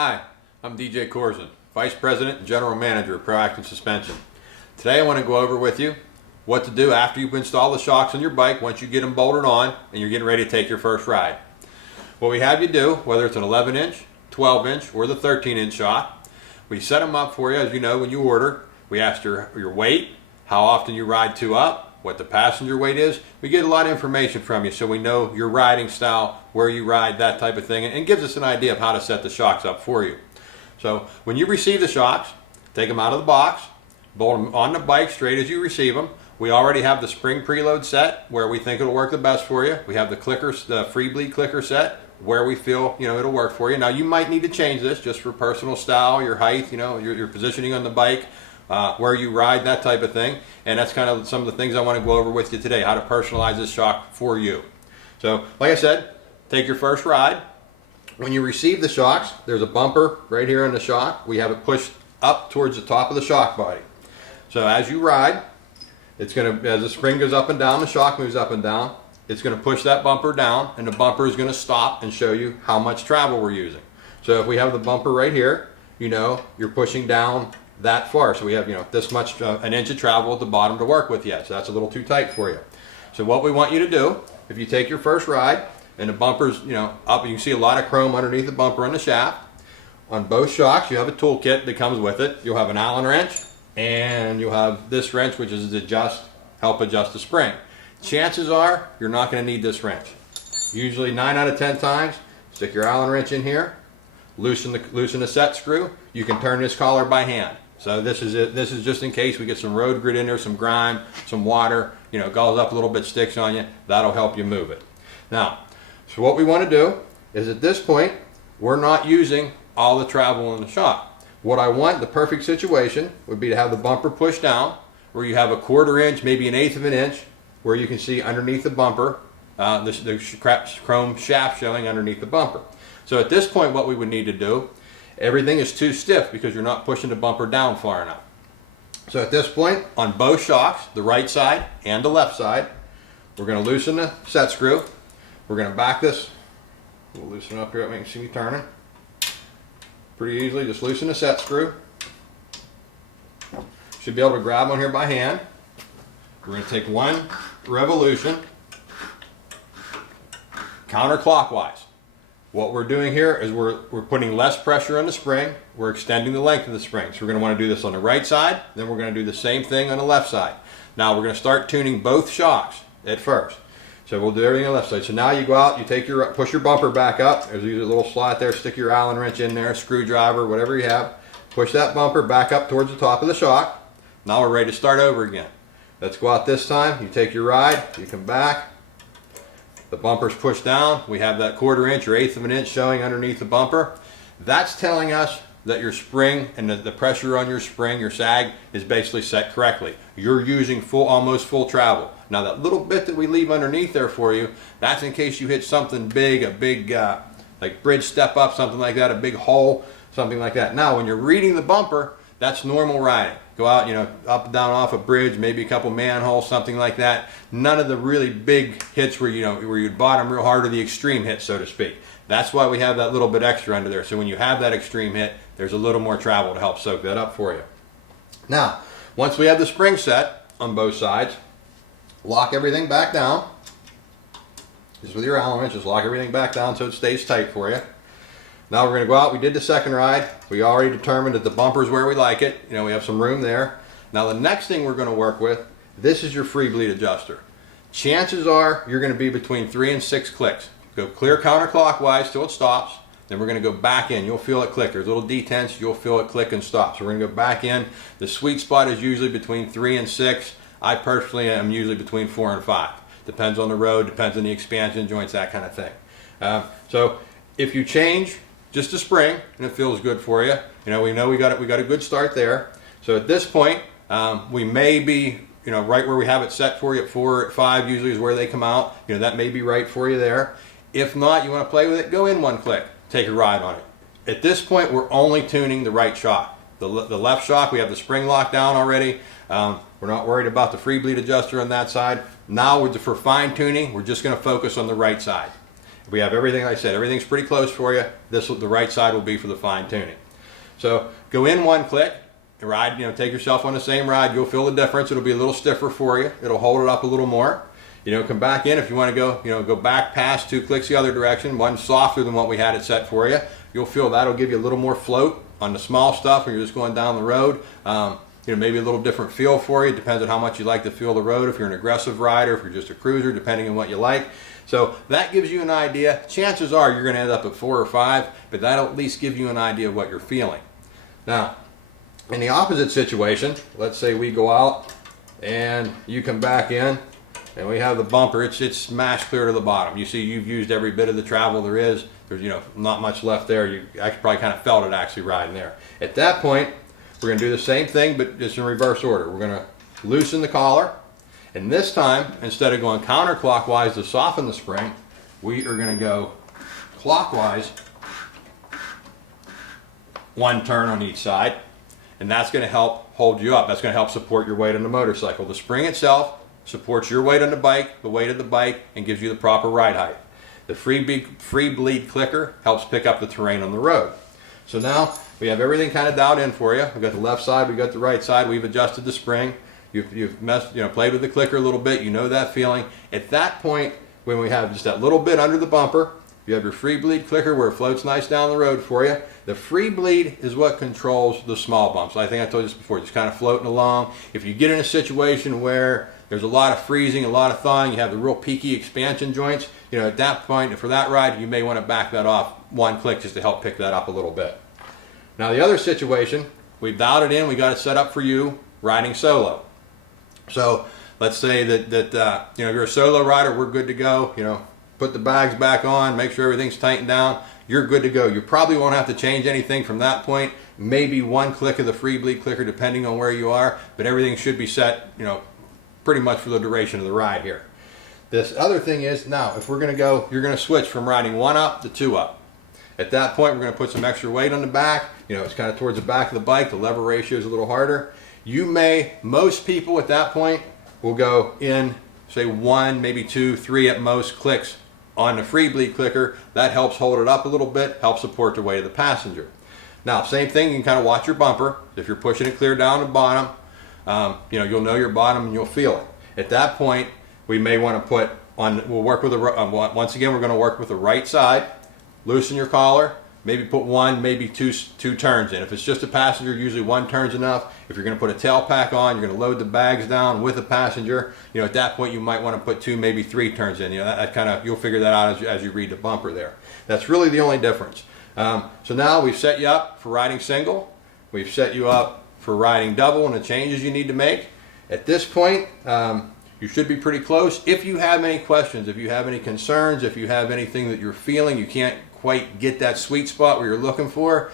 Hi, I'm DJ Corzin, Vice President and General Manager of Proactive Suspension. Today I want to go over with you what to do after you've installed the shocks on your bike once you get them bolted on and you're getting ready to take your first ride. What we have you do, whether it's an 11-inch, 12-inch, or the 13-inch shock, we set them up for you as you know when you order. We ask your weight, how often you ride two up, what the passenger weight is. We get a lot of information from you so we know your riding style, where you ride, that type of thing, and gives us an idea of how to set the shocks up for you. So when you receive the shocks, take them out of the box, bolt them on the bike straight as you receive them. We already have the spring preload set where we think it'll work the best for you. We have the clickers, the free bleed clicker set where we feel it'll work for you. Now you might need to change this just for personal style, your height, your positioning on the bike, where you ride, that type of thing. And that's kind of some of the things I want to go over with you today, how to personalize this shock for you. So like I said, take your first ride. When you receive the shocks, there's a bumper right here on the shock. We have it pushed up towards the top of the shock body. So as you ride, it's going to, as the spring goes up and down, the shock moves up and down, it's going to push that bumper down, and the bumper is going to stop and show you how much travel we're using. So if we have the bumper right here, you're pushing down that far. So we have, this much, an inch of travel at the bottom to work with yet. So that's a little too tight for you. So what we want you to do, if you take your first ride and the bumper's, up, you can see a lot of chrome underneath the bumper on the shaft. On both shocks, you have a toolkit that comes with it. You'll have an Allen wrench and you'll have this wrench, which is to help adjust the spring. Chances are you're not going to need this wrench. Usually 9 out of 10 times, stick your Allen wrench in here, loosen the set screw. You can turn this collar by hand. So this is it. This is just in case we get some road grit in there, some grime, some water, it galls up a little bit, sticks on you. That'll help you move it. Now, so what we want to do is at this point, we're not using all the travel in the shock. What I want, the perfect situation, would be to have the bumper pushed down, where you have a 1/4 inch, maybe an 1/8 of an inch, where you can see underneath the bumper, the chrome shaft showing underneath the bumper. So at this point, what we would need to do, everything is too stiff because you're not pushing the bumper down far enough. So at this point, on both shocks, the right side and the left side, we're going to loosen the set screw. We're going to back this. We'll loosen it up here. You can see me turning pretty easily. Just loosen the set screw. Should be able to grab one here by hand. We're going to take one revolution counterclockwise. What we're doing here is we're putting less pressure on the spring. We're extending the length of the spring. So we're going to want to do this on the right side. Then we're going to do the same thing on the left side. Now we're going to start tuning both shocks at first. So we'll do everything on the left side. So now you go out, you push your bumper back up. There's usually a little slot there. Stick your Allen wrench in there, screwdriver, whatever you have. Push that bumper back up towards the top of the shock. Now we're ready to start over again. Let's go out this time. You take your ride. You come back. The bumper's pushed down. We have that 1/4 inch or 1/8 of an inch showing underneath the bumper. That's telling us that your spring and the pressure on your spring, your sag, is basically set correctly. You're using almost full travel. Now that little bit that we leave underneath there for you, that's in case you hit something big, a big like bridge step up, something like that, a big hole, something like that. Now when you're reading the bumper, that's normal riding. Go out, up and down off a bridge, maybe a couple manholes, something like that. None of the really big hits where you'd bottom real hard, or the extreme hit, so to speak. That's why we have that little bit extra under there. So when you have that extreme hit, there's a little more travel to help soak that up for you. Now, once we have the spring set on both sides, lock everything back down. Just with your Allen wrench, just lock everything back down so it stays tight for you. Now we're going to go out. We did the second ride. We already determined that the bumper's where we like it. We have some room there. Now the next thing we're going to work with, this is your free bleed adjuster. Chances are you're going to be between 3 and 6 clicks. Go clear counterclockwise till it stops. Then we're going to go back in. You'll feel it click. There's little detents. You'll feel it click and stop. So we're going to go back in. The sweet spot is usually between 3 and 6. I personally am usually between 4 and 5. Depends on the road. Depends on the expansion joints, that kind of thing. So if you change just a spring and it feels good for you, we know we got a good start there. So at this point, we may be right where we have it set for you at 4, at 5 usually is where they come out. That may be right for you there. If not, you want to play with it, go in 1 click, take a ride on it. At this point, we're only tuning the right shock. The left shock, we have the spring locked down already. We're not worried about the free bleed adjuster on that side. Now for fine tuning, we're just going to focus on the right side. We have everything, like I said, everything's pretty close for you. The right side will be for the fine tuning. So go in one click, ride, take yourself on the same ride. You'll feel the difference. It'll be a little stiffer for you. It'll hold it up a little more. Come back in if you want to go back past 2 clicks the other direction. One softer than what we had it set for you. You'll feel that'll give you a little more float on the small stuff when you're just going down the road. Maybe a little different feel for you. Depends on how much you like to feel the road. If you're an aggressive rider, if you're just a cruiser, depending on what you like. So that gives you an idea. Chances are you're going to end up at 4 or 5, but that'll at least give you an idea of what you're feeling. Now, in the opposite situation, let's say we go out and you come back in and we have the bumper. It's smashed clear to the bottom. You see you've used every bit of the travel there is. There's not much left there. You actually probably kind of felt it actually riding there. At that point, we're going to do the same thing, but just in reverse order. We're going to loosen the collar. And this time, instead of going counterclockwise to soften the spring, we are going to go clockwise, 1 turn on each side. And that's going to help hold you up. That's going to help support your weight on the motorcycle. The spring itself supports your weight on the bike, the weight of the bike, and gives you the proper ride height. The free bleed clicker helps pick up the terrain on the road. So now we have everything kind of dialed in for you. We've got the left side, we've got the right side. We've adjusted the spring. You've played with the clicker a little bit. You know that feeling. At that point, when we have just that little bit under the bumper, you have your free bleed clicker where it floats nice down the road for you. The free bleed is what controls the small bumps. I think I told you this before, just kind of floating along. If you get in a situation where there's a lot of freezing, a lot of thawing, you have the real peaky expansion joints, at that point, for that ride, you may want to back that off 1 click just to help pick that up a little bit. Now the other situation, we've dialed it in, we got it set up for you riding solo. So let's say that if you're a solo rider, we're good to go. Put the bags back on, make sure everything's tightened down. You're good to go. You probably won't have to change anything from that point. Maybe 1 click of the free bleed clicker depending on where you are, but everything should be set, pretty much for the duration of the ride here. This other thing is, now if we're going to go, you're going to switch from riding 1 up to 2 up. At that point, we're going to put some extra weight on the back. It's kind of towards the back of the bike. The lever ratio is a little harder. Most people at that point will go in, say 1, maybe 2, 3 at most clicks on the free bleed clicker. That helps hold it up a little bit, helps support the weight of the passenger. Now, same thing, you can kind of watch your bumper. If you're pushing it clear down the bottom, you'll know your bottom and you'll feel it. At that point, we may want to put on, once again, we're going to work with the right side. Loosen your collar, maybe put 1, maybe two turns in. If it's just a passenger, usually 1 turn's enough. If you're going to put a tail pack on, you're going to load the bags down with a passenger. At that point, you might want to put 2, maybe 3 turns in. That kind of, you'll figure that out as you read the bumper there. That's really the only difference. So now we've set you up for riding single. We've set you up for riding double and the changes you need to make. At this point, you should be pretty close. If you have any questions, if you have any concerns, if you have anything that you're feeling you can't quite get that sweet spot where you're looking for,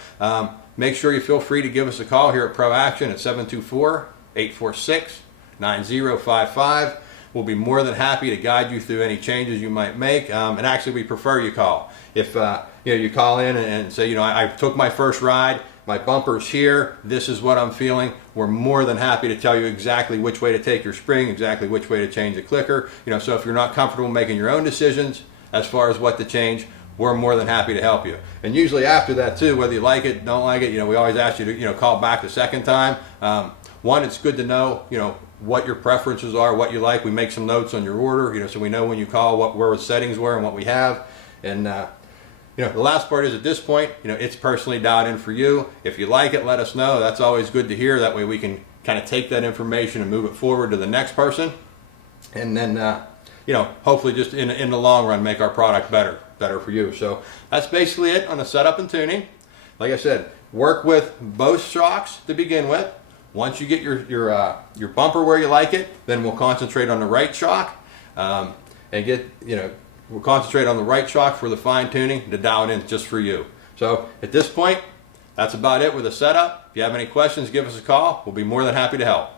make sure you feel free to give us a call here at Pro Action at 724-846-9055. We'll be more than happy to guide you through any changes you might make. And actually, we prefer you call. If you call in and say, I took my first ride, my bumper's here, this is what I'm feeling, we're more than happy to tell you exactly which way to take your spring, exactly which way to change the clicker. So if you're not comfortable making your own decisions as far as what to change, we're more than happy to help you. And usually after that too, whether you like it, don't like it, we always ask you to call back the second time. One, it's good to know what your preferences are, what you like. We make some notes on your order, so we know when you call where the settings were and what we have. And the last part is, at this point, it's personally dialed in for you. If you like it, let us know. That's always good to hear. That way we can kind of take that information and move it forward to the next person. And then, hopefully just in the long run, make our product better for you. So that's basically it on the setup and tuning. Like I said, work with both shocks to begin with. Once you get your bumper where you like it, then we'll concentrate on the right shock and we'll concentrate on the right shock for the fine tuning to dial it in just for you. So at this point, that's about it with the setup. If you have any questions, give us a call. We'll be more than happy to help.